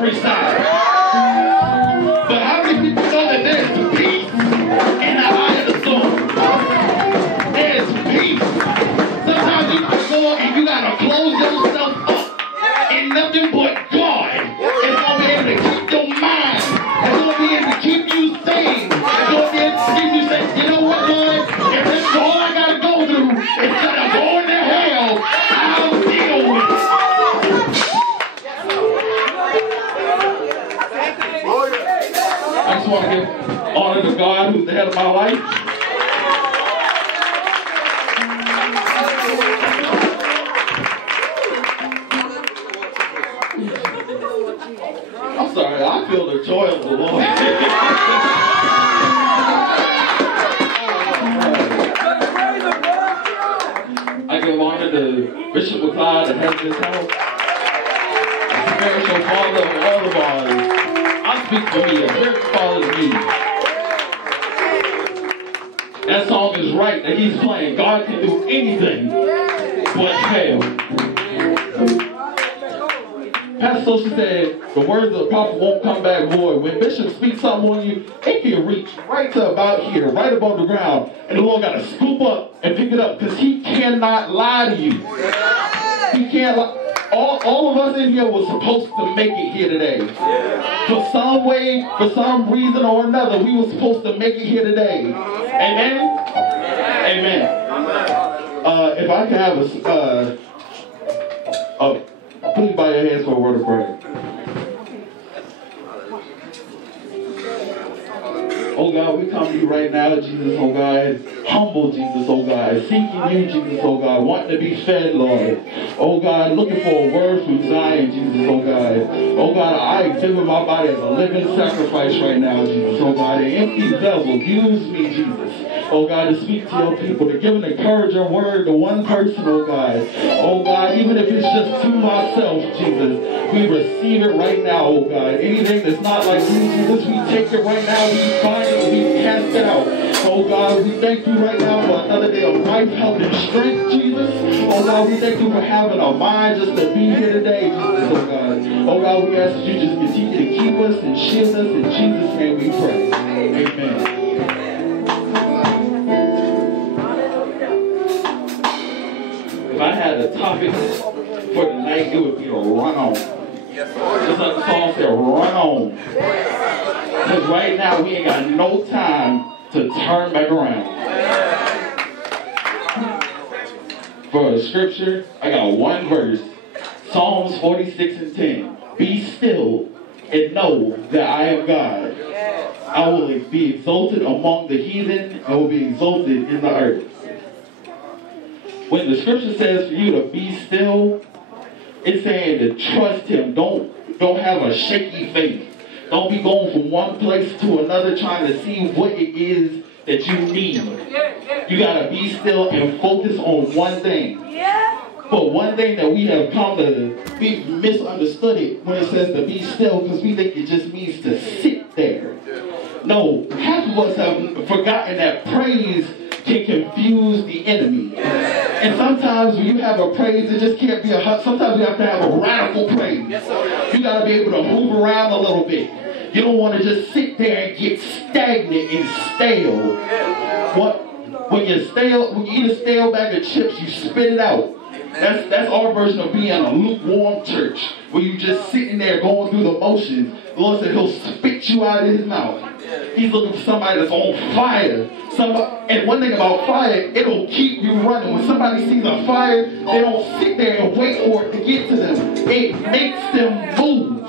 slippery side. But how many people know that there's peace in the eye of the storm? There's peace. Sometimes you can go and you gotta close yourself up in nothing but God. It's gonna be able to keep your mind. It's gonna be able to keep you sane. It's gonna be able to keep you saying, you know what, Lord? If that's all I gotta go through, instead of going to hell, I'll deal with it. I just want to give honor to God, who's the head of my life. I'm sorry, I feel the joy of the Lord. I give honor to Bishop McLeod, the head of this house, the spiritual father of all of ours. I speak for me, a spiritual father to me. That song is right that he's playing. God can do anything but fail. Pastor Sosa said, the words of the prophet won't come back void. When Bishop speaks something on you, it can reach right to about here, right above the ground. And the Lord got to scoop up and pick it up because he cannot lie to you. He can't lie. All of us in here were supposed to make it here today. For some way, for some reason or another, we were supposed to make it here today. Amen? Amen. If I can have please bow your heads for a word of prayer. Oh God, we come to you right now, Jesus, oh God, humble Jesus, oh God, seeking you, Jesus, oh God, wanting to be fed, Lord. Oh God, looking for a word from Zion, Jesus, oh God. Oh God, I exhibit my body as a living sacrifice right now, Jesus, oh God, an empty vessel. Use me, Jesus. Oh God, to speak to your people, to give an encouraging word to one person, oh God. Oh God, even if it's just to myself, Jesus, we receive it right now, oh God. Anything that's not like you, Jesus, we take it right now, we bind it, we cast it out. Oh God, we thank you right now for another day of life, health, and strength, Jesus. Oh God, we thank you for having our mind just to be here today, Jesus, oh God. Oh God, we ask that you just continue to keep us and shield us. In Jesus' name we pray. Amen. If I had a topic for tonight, it would be a run on. Just like the song said, run on. Because right now we ain't got no time to turn back around. For a scripture, I got one verse. Psalms 46:10. Be still and know that I am God. I will be exalted among the heathen. I will be exalted in the earth. When the scripture says for you to be still, it's saying to trust him. Don't have a shaky faith. Don't be going from one place to another trying to see what it is that you need. You got to be still and focus on one thing. But one thing that we have come to be misunderstood it when it says to be still, because we think it just means to sit there. No, half of us have forgotten that praise can confuse the enemy. And sometimes when you have a praise, it just can't be sometimes you have to have a radical praise. You got to be able to move around a little bit. You don't want to just sit there and get stagnant and stale. When you eat a stale bag of chips, you spit it out. That's our version of being a lukewarm church, where you just sitting there going through the motions. The Lord said he'll spit you out of his mouth. He's looking for somebody that's on fire. And one thing about fire, it'll keep you running. When somebody sees a fire, they don't sit there and wait for it to get to them. It makes them move.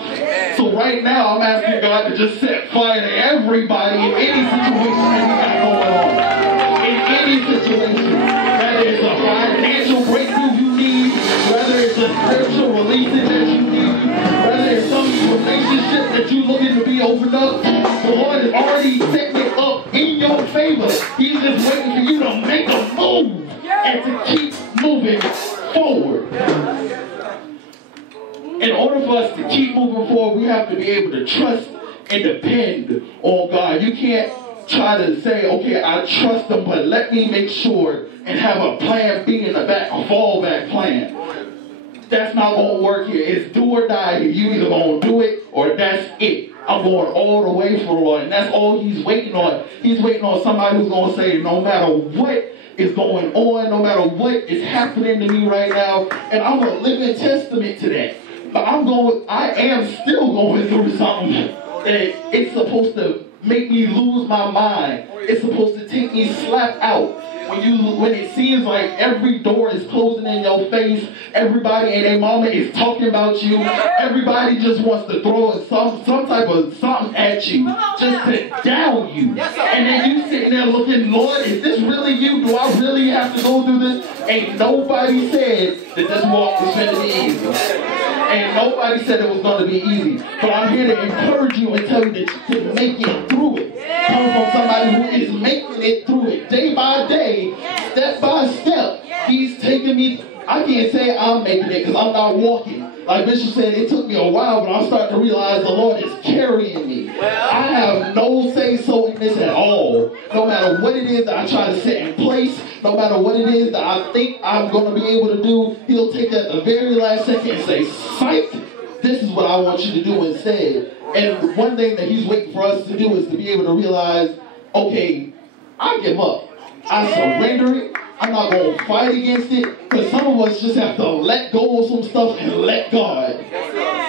So right now, I'm asking God to just set fire to everybody in any situation that we got going on. In any situation. Whether it's a financial breakthrough you need, whether it's a spiritual releasing that you need, whether it's some relationship that you're looking to be opened up, the Lord is already setting it up in your favor. He's just waiting for you to make a move and to keep moving forward. In order for us to keep moving forward, we have to be able to trust and depend on God. You can't try to say, okay, I trust him, but let me make sure and have a plan B in the back, a fallback plan. That's not going to work here. It's do or die here. You either going to do it or or that's it. I'm going all the way for the Lord. And that's all he's waiting on. He's waiting on somebody who's going to say, no matter what is going on, no matter what is happening to me right now, and I'm a living testament to that. But I am still going through something that it's supposed to make me lose my mind. It's supposed to take me slap out. When it seems like every door is closing in your face, everybody and their mama is talking about you, everybody just wants to throw some type of something at you, just to down you. And then you sitting there looking, Lord, is this really you? Do I really have to go through this? Ain't nobody said that this walk was going to be easy. Ain't nobody said it was going to be easy. But I'm here to encourage you and tell you that you can make it through it. Come from somebody who is making it through it day by day, step by step. He's taking me. I can't say I'm making it because I'm not walking. Like Bishop said, it took me a while, but I'm starting to realize the Lord is carrying me. I have no say-so in this at all. No matter what it is that I try to set in place, no matter what it is that I think I'm going to be able to do, he'll take that at the very last second and say, psych, this is what I want you to do instead. And one thing that he's waiting for us to do is to be able to realize, okay, I give up. I surrender it. I'm not going to fight against it. Because some of us just have to let go of some stuff and let God.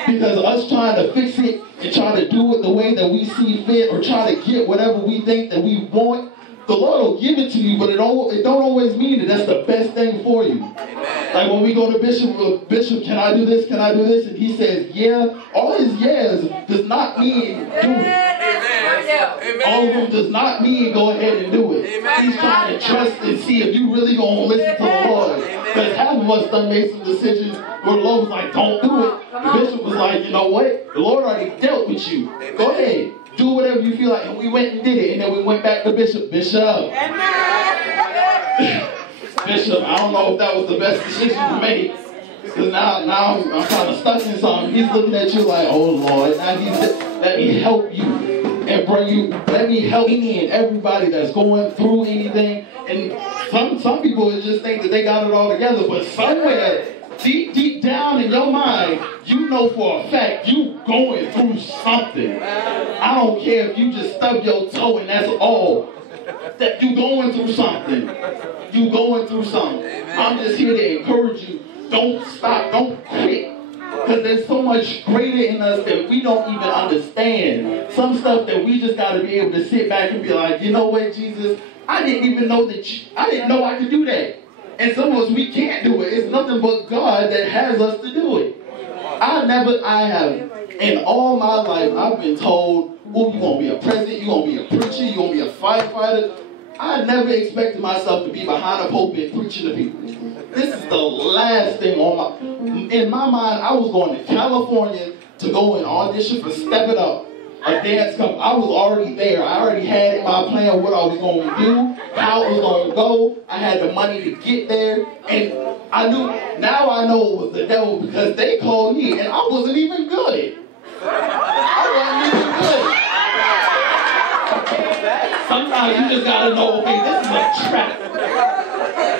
Because us trying to fix it and trying to do it the way that we see fit or try to get whatever we think that we want, the Lord will give it to you, but it don't always mean that that's the best thing for you. Like when we go to Bishop, can I do this? Can I do this? And he says, yeah. All his yes does not mean do it. All of them does not mean go ahead and do it. He's trying to trust and see if you really going to listen to the Lord. Because half of us done made some decisions where the Lord was like, don't do it. The Bishop was like, you know what? The Lord already dealt with you. Go ahead. Do whatever you feel like. And we went and did it. And then we went back to Bishop. Bishop, I don't know if that was the best decision to make. Because now I'm kind of stuck in something. He's looking at you like, oh Lord, now let me help you and bring you, let me help any and everybody that's going through anything. And some people just think that they got it all together, but somewhere deep down in your mind, you know for a fact you going through something. I don't care if you just stub your toe and that's all. That you going through something. You going through something. I'm just here to encourage you. Don't stop. Don't quit. Because there's so much greater in us that we don't even understand. Some stuff that we just got to be able to sit back and be like, you know what, Jesus? I didn't even know I didn't know I could do that. And some of us, we can't do it. It's nothing but God that has us to do it. I have, in all my life, I've been told, oh, you're going to be a president, you're going to be a preacher, you're going to be a firefighter. I never expected myself to be behind a pulpit preaching to people. This is the last thing in my mind. I was going to California to go and audition for Step It Up, a dance company. I was already there. I already had in my plan what I was going to do, how it was going to go. I had the money to get there, and now I know it was the devil because they called me, and I wasn't even good. Sometimes you just gotta know, okay, this is a trap.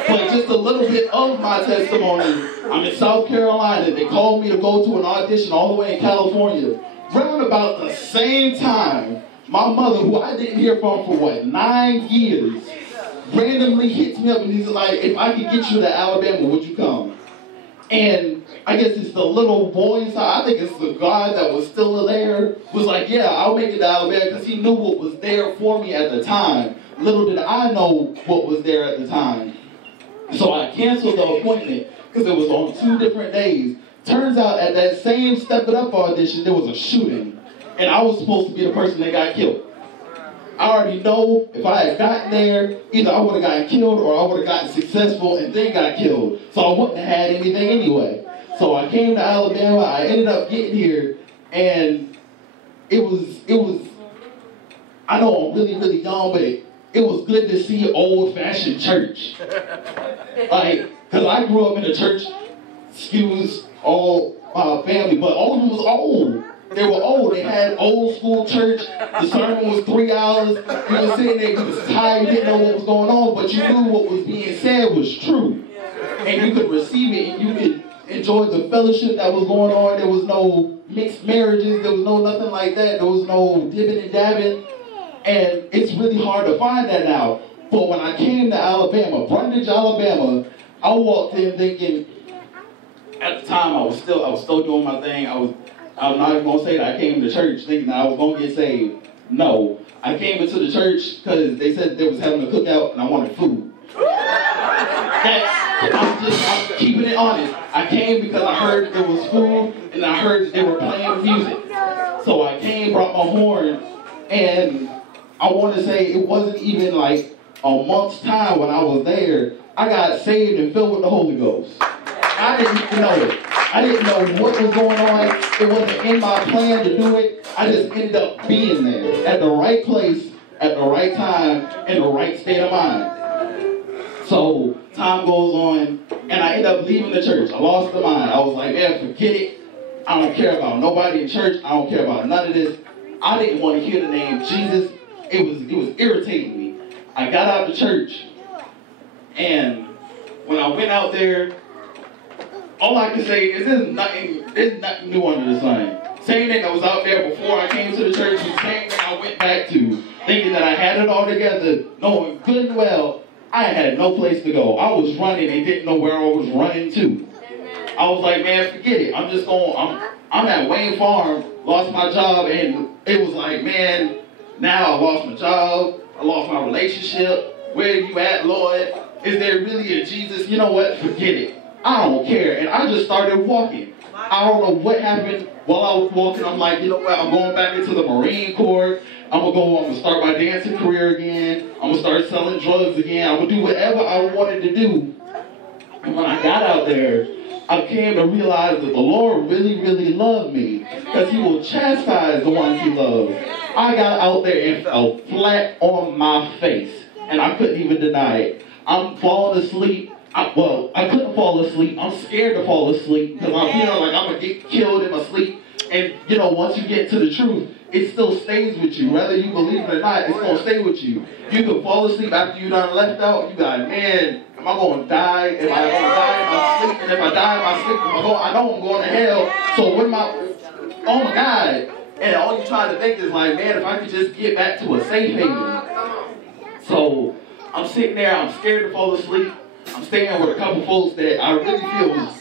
But just a little bit of my testimony. I'm in South Carolina. They called me to go to an audition all the way in California. Round about the same time, my mother, who I didn't hear from for 9 years, randomly hits me up and he's like, if I could get you to Alabama, would you come? And I guess it's the little boy inside, I think it's the God that was still there, was like, yeah, I'll make it to Alabama, because he knew what was there for me at the time. Little did I know what was there at the time. So I canceled the appointment, because it was on 2 different days. Turns out at that same Step It Up audition, there was a shooting. And I was supposed to be the person that got killed. I already know if I had gotten there, either I would have gotten killed or I would have gotten successful and then got killed. So I wouldn't have had anything anyway. So I came to Alabama, I ended up getting here, and it was, I know I'm really, really young, but it was good to see old-fashioned church. Like, because I grew up in a church, excuse all my family, but all of them was old. They were old. They had old school church. The sermon was 3 hours. You were sitting there, you was tired, you didn't know what was going on, but you knew what was being said was true. And you could receive it, and you could enjoy the fellowship that was going on. There was no mixed marriages. There was no nothing like that. There was no dibbing and dabbing. And it's really hard to find that now. But when I came to Alabama, Brundage, Alabama, I walked in thinking, at the time I was still doing my thing. I'm not even gonna say that I came to church thinking that I was gonna get saved. No, I came into the church because they said they was having a cookout and I wanted food. I'm keeping it honest. I came because I heard there was food and I heard that they were playing music. So I came, brought my horn, and I want to say it wasn't even like a month's time when I was there, I got saved and filled with the Holy Ghost. I didn't even know it. I didn't know what was going on. It wasn't in my plan to do it. I just ended up being there at the right place, at the right time, in the right state of mind. So time goes on, and I end up leaving the church. I lost my mind. I was like, man, forget it. I don't care about nobody in church. I don't care about none of this. I didn't want to hear the name Jesus. It was irritating me. I got out of church, and when I went out there, all I can say is there's nothing new under the sun. Same thing that was out there before I came to the church, the same thing I went back to, thinking that I had it all together, knowing good and well I had no place to go. I was running and didn't know where I was running to. I was like, man, forget it. I'm at Wayne Farm, lost my job, and it was like, man, now I lost my job, I lost my relationship. Where are you at, Lord? Is there really a Jesus? You know what? Forget it. I don't care. And I just started walking. I don't know what happened while I was walking. I'm like, you know what? I'm going back into the Marine Corps. I'm going to start my dancing career again. I'm going to start selling drugs again. I'm going to do whatever I wanted to do. And when I got out there, I came to realize that the Lord really, really loved me because he will chastise the ones he loves. I got out there and fell flat on my face, and I couldn't even deny it. I'm falling asleep. I couldn't fall asleep. I'm scared to fall asleep because I'm feeling like I'm going to get killed in my sleep. And, you know, once you get to the truth, it still stays with you. Whether you believe it or not, it's going to stay with you. You can fall asleep after you done left out. You got, man, am I going to die? Am I going to die in my sleep? And if I die in my sleep, I know I'm going to hell. So what am I? Oh, my God. And all you're trying to think is like, man, if I could just get back to a safe haven. So I'm sitting there. I'm scared to fall asleep. I'm staying with a couple folks that I really feel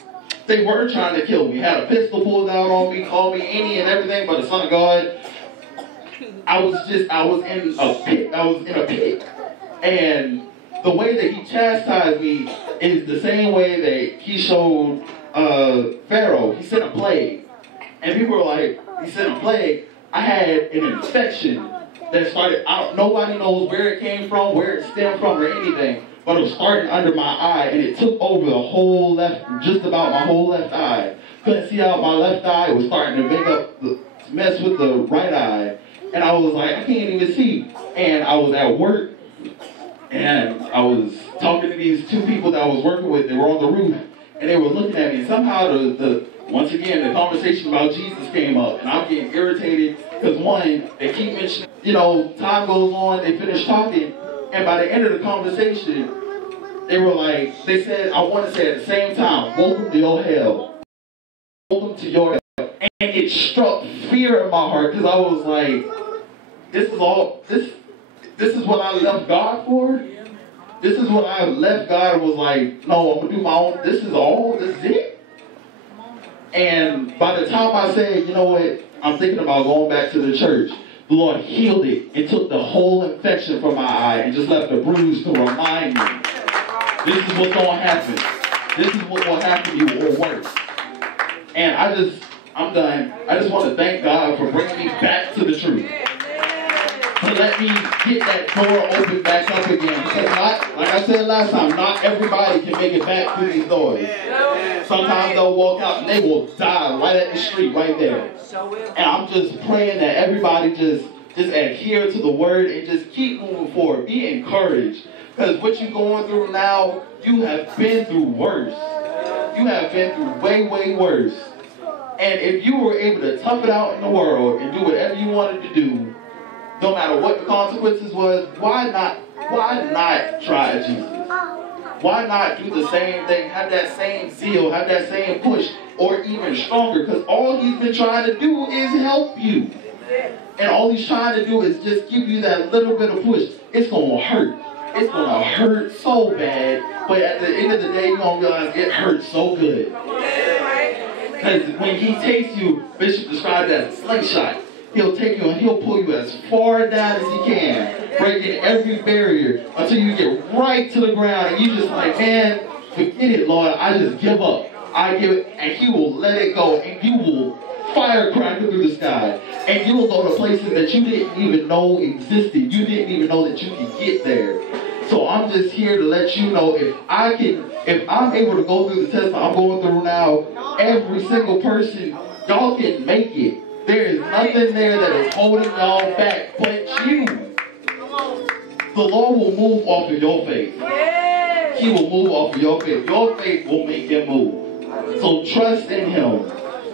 they were trying to kill me. Had a pistol pulled out on me, called me any and everything but the Son of God. I was in a pit. I was in a pit. And the way that he chastised me is the same way that he showed Pharaoh. He sent a plague. And people were like, he sent a plague. I had an infection that started out. Nobody knows where it came from, where it stemmed from, or anything. But it was starting under my eye, and it took over the whole left, just about my whole left eye. Couldn't see out my left eye. It was starting to mess with the right eye. And I was like, I can't even see. And I was at work, and I was talking to these two people that I was working with. They were on the roof, and they were looking at me. And somehow, once again, the conversation about Jesus came up, and I'm getting irritated because, one, they keep mentioning, you know, time goes on, they finish talking. And by the end of the conversation, they said, I want to say at the same time, welcome to your hell. Welcome to your hell. And it struck fear in my heart because I was like, this is what I left God for? This is what I left God and was like, no, I'm going to do my own, this is it? And by the time I said, you know what, I'm thinking about going back to the church, the Lord healed it and took the whole infection from my eye and just left a bruise to remind me, this is what's going to happen. This is what will happen to you or worse. And I'm done. I just want to thank God for bringing me back to the truth. To let me get that door open back up again. Because like I said last time, not everybody can make it back through these doors. Sometimes they'll walk out and they will die right at the street, right there. And I'm just praying that everybody just adhere to the word and just keep moving forward. Be encouraged. Because what you're going through now, you have been through worse. You have been through way, way worse. And if you were able to tough it out in the world and do whatever you wanted to do, no matter what the consequences was, why not try Jesus? why not do the same thing? Have that same zeal, have that same push, or even stronger, because all he's been trying to do is help you. And all he's trying to do is just give you that little bit of push. It's going to hurt. It's going to hurt so bad, but at the end of the day, you're going to realize it hurts so good. Because when he takes you, Bishop described it as a slingshot. He'll take you and he'll pull you as far down as he can, breaking every barrier until you get right to the ground and you just like, man, forget it, Lord, I just give up. I give it, and he will let it go, and you will firecracker through the sky, and you will go to places that you didn't even know existed. You didn't even know that you could get there. So I'm just here to let you know, if I'm able to go through the test I'm going through now, every single person, y'all can make it. There is nothing there that is holding y'all back but you. The Lord will move off of your faith. He will move off of your faith. Your faith will make him move. So trust in him.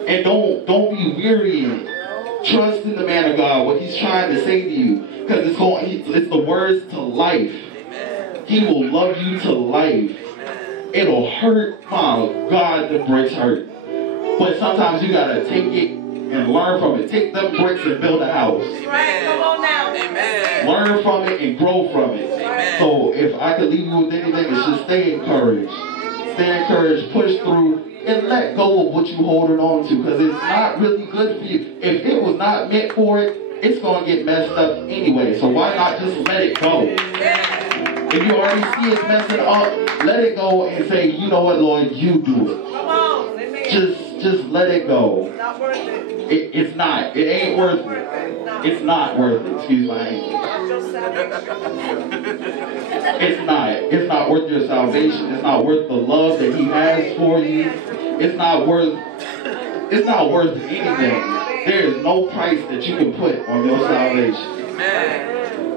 And don't be weary in it. Trust in the man of God, what he's trying to say to you. Because it's the words to life. He will love you to life. It'll hurt, my God, the bricks hurt. But sometimes you got to take it and learn from it. Take them bricks and build a house. Right, come on now. Amen. Learn from it and grow from it. Amen. So if I could leave you with anything, it's just stay encouraged. Stay encouraged, push through, and let go of what you're holding on to, because it's not really good for you. If it was not meant for it, it's going to get messed up anyway. So why not just let it go? If you already see it's messing up, let it go and say, you know what, Lord, you do it. Come on. Just let it go. It's not worth it. It's not. It ain't worth it. It's not worth it. Excuse my English. It's not. It's not worth your salvation. It's not worth the love that he has for you. It's not worth anything. There is no price that you can put on your salvation.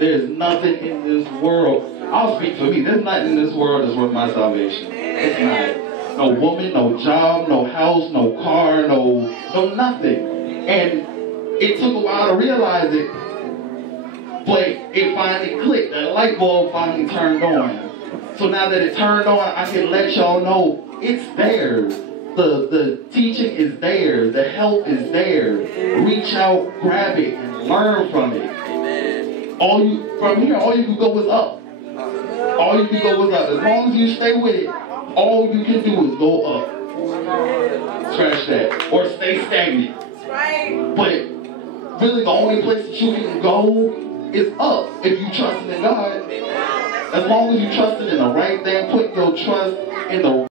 There's nothing in this world. I'll speak for me. There's nothing in this world that's worth my salvation. It's not. No woman, no job, no house, no car, no nothing. And it took a while to realize it, but it finally clicked. The light bulb finally turned on. So now that it turned on, I can let y'all know it's there. The teaching is there. The help is there. Reach out, grab it, and learn from it. From here, all you can go is up. All you can go is up. As long as you stay with it, all you can do is go up. Scratch that. Or stay stagnant. But really the only place that you can go is up if you trust in God. As long as you trust in the right thing, put your trust in the